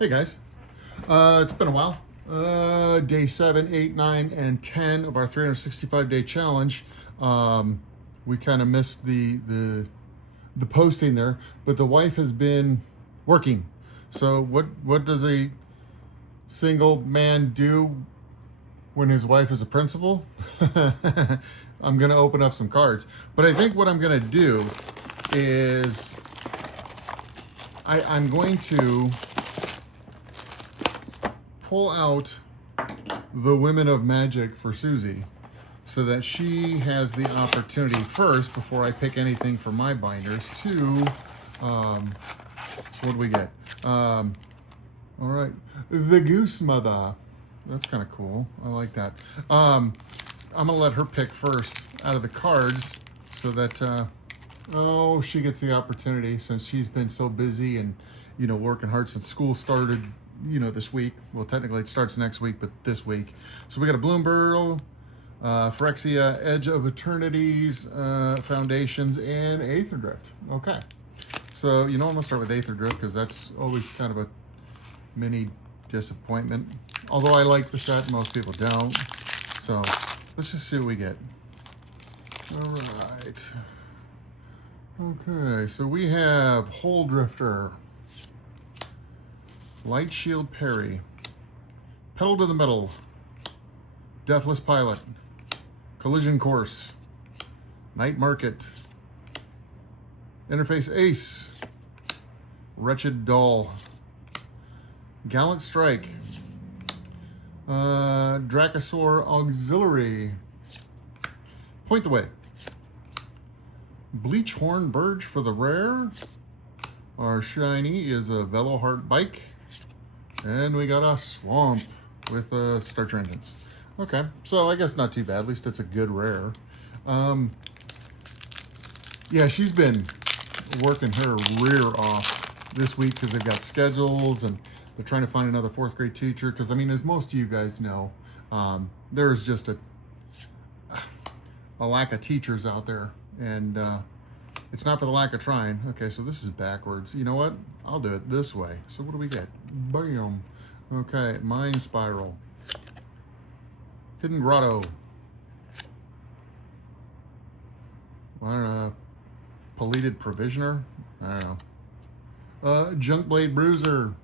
Hey guys, it's been a while. Day 7, 8, 9, and 10 of our 365-day challenge. We kind of missed the posting there, but the wife has been working. So what does a single man do when his wife is a principal? I'm gonna open up some cards, but I think what I'm gonna do is I'm going to pull out the Women of Magic for Susie so that she has the opportunity first, before I pick anything for my binders, to, so what do we get? All right, the Goose Mother. That's kind of cool. I like that. I'm gonna let her pick first out of the cards so that, oh, she gets the opportunity since she's been so busy and, working hard since school started, this week. Well, technically it starts next week, but this week. So we got a Bloomburrow, Phyrexia, Edge of Eternities, Foundations, and Aether Drift. Okay. So, I'm going to start with Aether Drift because that's always kind of a mini disappointment. Although I like the set, most people don't. So, let's just see what we get. All right. Okay, so we have Hole Drifter, Light Shield Parry, Pedal to the Metal, Deathless Pilot, Collision Course, Night Market, Interface Ace, Wretched Doll, Gallant Strike, Dracosaur Auxiliary, Point the Way, Bleachhorn Burge for the rare. Our shiny is a Veloheart Bike. And we got a Swamp with Starter Engines. Okay, so I guess not too bad. At least it's a good rare. Yeah, she's been working her rear off this week because they've got schedules and they're trying to find another 4th grade teacher. Because, as most of you guys know, there's just a lack of teachers out there. And it's not for the lack of trying. Okay, so this is backwards. You know what? I'll do it this way. So what do we get? Bam. Okay, Mind Spiral. Hidden Grotto. I don't know. Paleted Provisioner? I don't know. Junkblade Bruiser.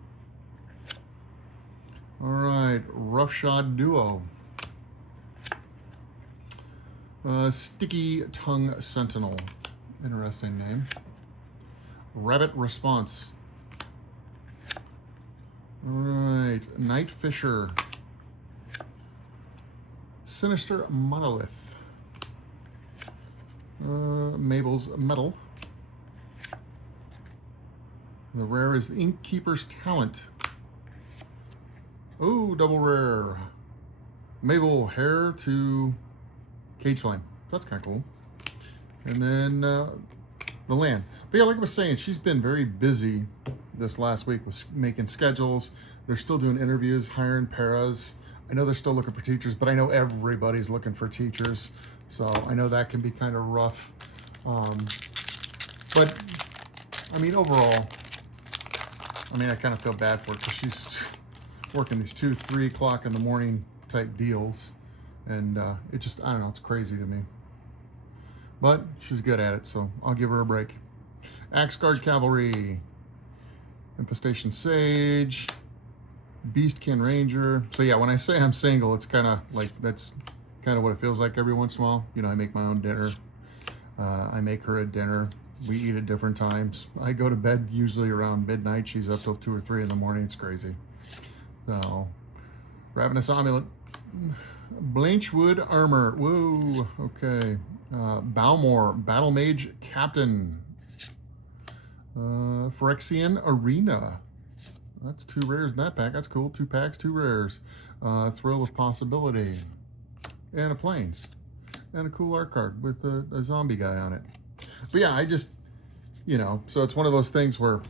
Alright, Roughshod Duo. Sticky Tongue Sentinel. Interesting name. Rabbit Response. Alright, Night Fisher. Sinister Monolith. Mabel's Metal. The rare is Innkeeper's Talent. Oh, double rare. Mabel Hair to Cage Flame. That's kind of cool. And then the land. But yeah, like I was saying, she's been very busy this last week with making schedules. They're still doing interviews, hiring paras. I know they're still looking for teachers, but I know everybody's looking for teachers. So I know that can be kind of rough. But, overall, I kind of feel bad for her because she's working these 2, 3 o'clock in the morning type deals. And it just, I don't know, it's crazy to me. But she's good at it, so I'll give her a break. Axguard Cavalry, Infestation Sage, Beastkin Ranger. So yeah, when I say I'm single, it's kind of like, that's kind of what it feels like every once in a while. I make my own dinner. I make her a dinner. We eat at different times. I go to bed usually around midnight. She's up till 2 or 3 in the morning. It's crazy. So, Ravenous Amulet. Blanchwood Armor. Whoa, okay. Balmore, Battle Mage Captain. Phyrexian Arena. That's 2 rares in that pack. That's cool. 2 packs, 2 rares. Thrill of Possibility. And a Plains. And a cool art card with a zombie guy on it. But yeah, I just, so it's one of those things where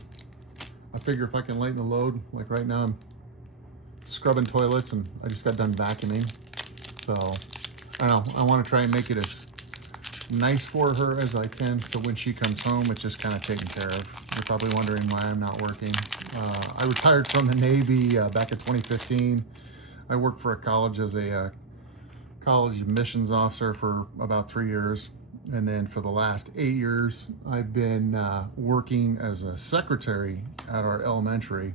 I figure if I can lighten the load, like right now I'm scrubbing toilets and I just got done vacuuming. So, I don't know, I want to try and make it as nice for her as I can, so when she comes home, it's just kind of taken care of. You're probably wondering why I'm not working. I retired from the Navy back in 2015. I worked for a college as a college admissions officer for about 3 years. And then for the last 8 years, I've been working as a secretary at our elementary,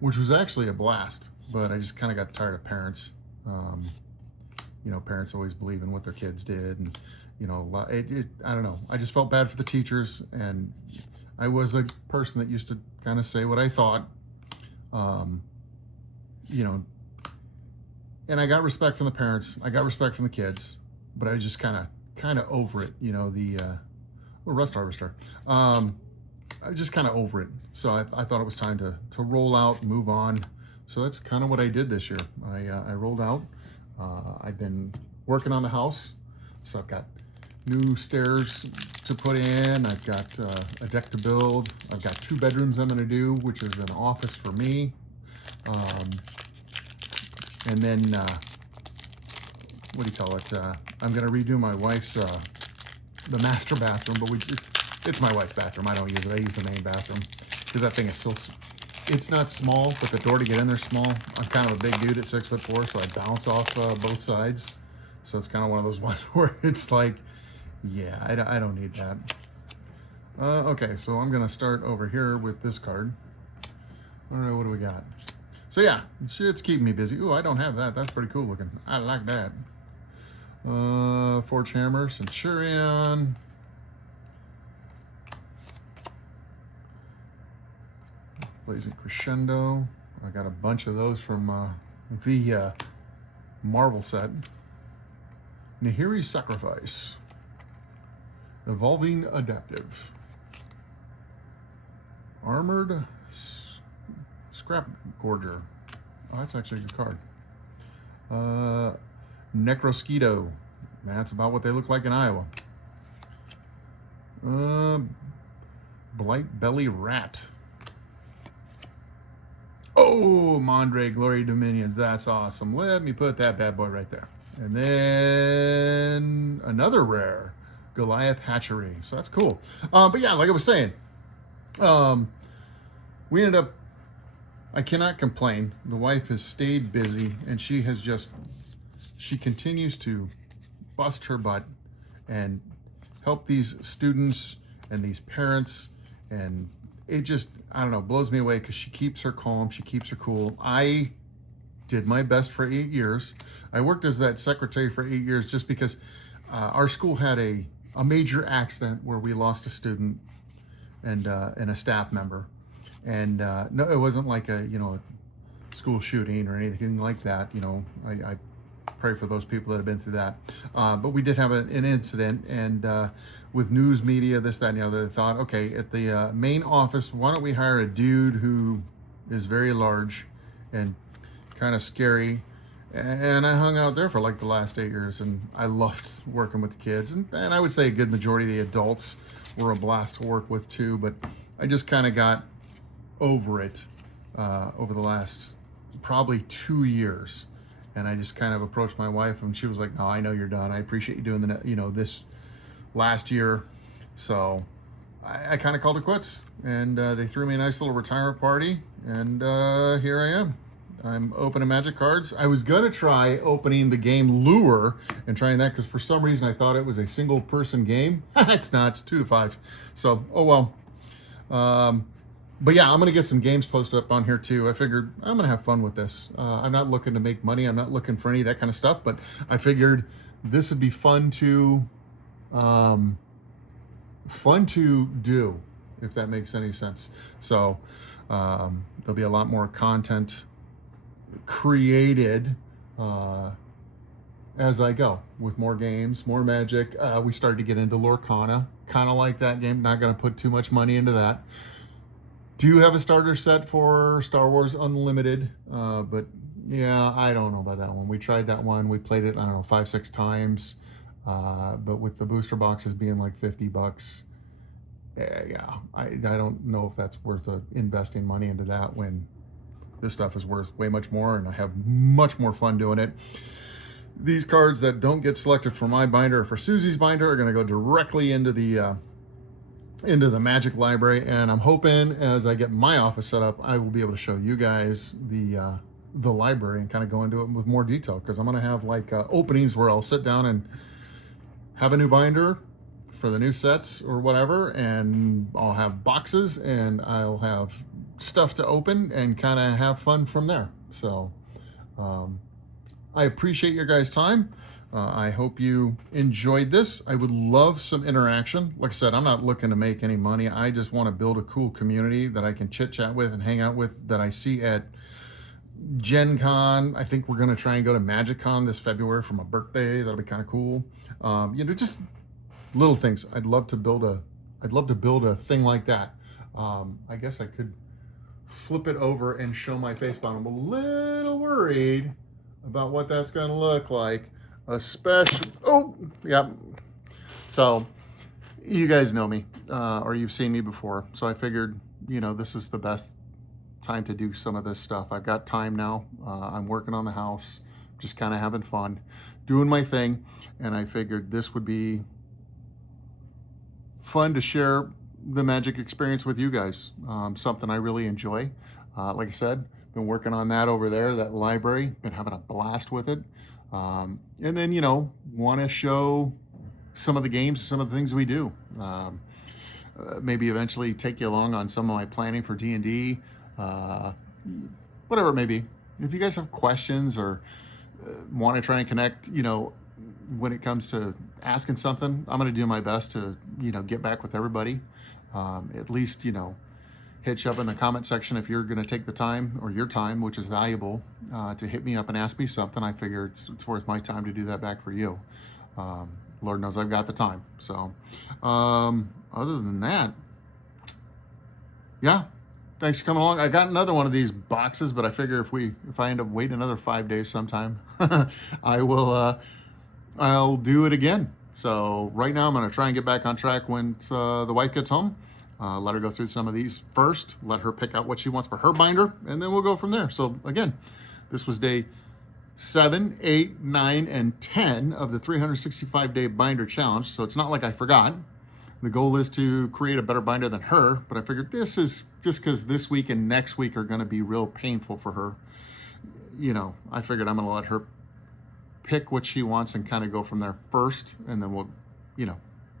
which was actually a blast, but I just kind of got tired of parents. You know, parents always believe in what their kids did, and you know, I don't know. I just felt bad for the teachers, and I was a person that used to kind of say what I thought, you know, and I got respect from the parents. I got respect from the kids, but I was just kind of over it, you know, rust harvester. I was just kind of over it. So I thought it was time to roll out, move on. So that's kind of what I did this year. I rolled out. I've been working on the house. So I've got new stairs to put in. I've got a deck to build. I've got 2 bedrooms I'm going to do, which is an office for me. And then, what do you call it? I'm going to redo my wife's, the master bathroom, but it's my wife's bathroom. I don't use it. I use the main bathroom because that thing is so, it's not small, but the door to get in there is small. I'm kind of a big dude at 6'4", so I bounce off both sides. So it's kind of one of those ones where it's like, yeah, I don't need that. Okay, so I'm going to start over here with this card. All right, what do we got? So yeah, shit's keeping me busy. Ooh, I don't have that. That's pretty cool looking. I like that. Forge Hammer, Centurion. Blazing Crescendo. I got a bunch of those from the Marvel set. Nahiri's Sacrifice. Evolving Adaptive. Armored Scrap Gorger. Oh, that's actually a good card. Necrosquito. That's about what they look like in Iowa. Blight Belly Rat. Oh, Mondre Glory Dominions. That's awesome. Let me put that bad boy right there. And then another rare, Goliath Hatchery. So that's cool. But yeah, like I was saying, we ended up, I cannot complain. The wife has stayed busy, and she continues to bust her butt and help these students and these parents, and it just, I don't know, blows me away because she keeps her calm, she keeps her cool. I did my best for 8 years. I worked as that secretary for 8 years just because our school had a major accident where we lost a student and a staff member. And no, it wasn't like a school shooting or anything like that. You know, I pray for those people that have been through that. But we did have an incident, and with news media, this, that, and the other, they thought, okay, at the main office, why don't we hire a dude who is very large and kind of scary. And I hung out there for like the last 8 years, and I loved working with the kids. And I would say a good majority of the adults were a blast to work with too, but I just kind of got over it over the last probably 2 years. And I just kind of approached my wife, and she was like, no, I know you're done. I appreciate you doing this last year. So I kind of called it quits, and they threw me a nice little retirement party, and here I am. I'm opening Magic cards. I was gonna try opening the game Lure and trying that because for some reason I thought it was a single person game. It's not, it's 2 to 5. So, oh well. But yeah, I'm gonna get some games posted up on here too. I figured I'm gonna have fun with this. I'm not looking to make money. I'm not looking for any of that kind of stuff, but I figured this would be fun to do, if that makes any sense. So there'll be a lot more content created as I go with more games, more Magic. We started to get into Lorcana, kind of like that game. Not going to put too much money into that. Do have a starter set for Star Wars Unlimited, but yeah, I don't know about that one. We tried that one. We played it, I don't know, 5-6 times, but with the booster boxes being like $50, yeah, I don't know if that's worth investing money into that when this stuff is worth way much more, and I have much more fun doing it. These cards that don't get selected for my binder or for Susie's binder are going to go directly into the into the Magic library, and I'm hoping as I get my office set up, I will be able to show you guys the library and kind of go into it with more detail, because I'm going to have like openings where I'll sit down and have a new binder for the new sets or whatever, and I'll have boxes and I'll have stuff to open and kind of have fun from there. So I appreciate your guys' time. I hope you enjoyed this. I would love some interaction. Like I said, I'm not looking to make any money. I just want to build a cool community that I can chit chat with and hang out with, that I see at Gen Con. I think we're going to try and go to Magic Con this February for my birthday. That'll be kind of cool. You know, just little things. I'd love to build a thing like that. I guess I could flip it over and show my face, but I'm a little worried about what that's going to look like, especially, oh, yeah. So you guys know me, or you've seen me before. So I figured, you know, this is the best time to do some of this stuff. I've got time now. I'm working on the house, just kind of having fun, doing my thing. And I figured this would be fun to share the Magic experience with you guys. Something I really enjoy. Like I said, been working on that over there, that library, been having a blast with it. And then, you know, want to show some of the games, some of the things we do. Maybe eventually take you along on some of my planning for D&D, whatever it may be. If you guys have questions or want to try and connect, you know, when it comes to asking something, I'm going to do my best to, you know, get back with everybody. At least, you know, hit you up in the comment section if you're going to take the time, or your time, which is valuable, to hit me up and ask me something. I figure it's worth my time to do that back for you. Lord knows I've got the time. So other than that, yeah, thanks for coming along. I got another one of these boxes, but I figure if I end up waiting another 5 days sometime, I'll do it again. So right now I'm going to try and get back on track when the wife gets home. Let her go through some of these first, let her pick out what she wants for her binder, and then we'll go from there. So again, this was day 7, 8, 9, and 10 of the 365-day binder challenge. So it's not like I forgot. The goal is to create a better binder than her, but I figured this is just because this week and next week are going to be real painful for her. You know, I figured I'm going to let her pick what she wants and kind of go from there first, and then we'll, you know,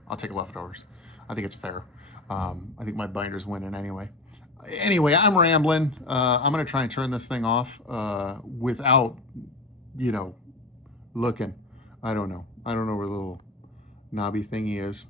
I'll take leftovers. I think it's fair. I think my binder's winning anyway. Anyway, I'm rambling. I'm going to try and turn this thing off without, you know, looking. I don't know where the little knobby thingy is.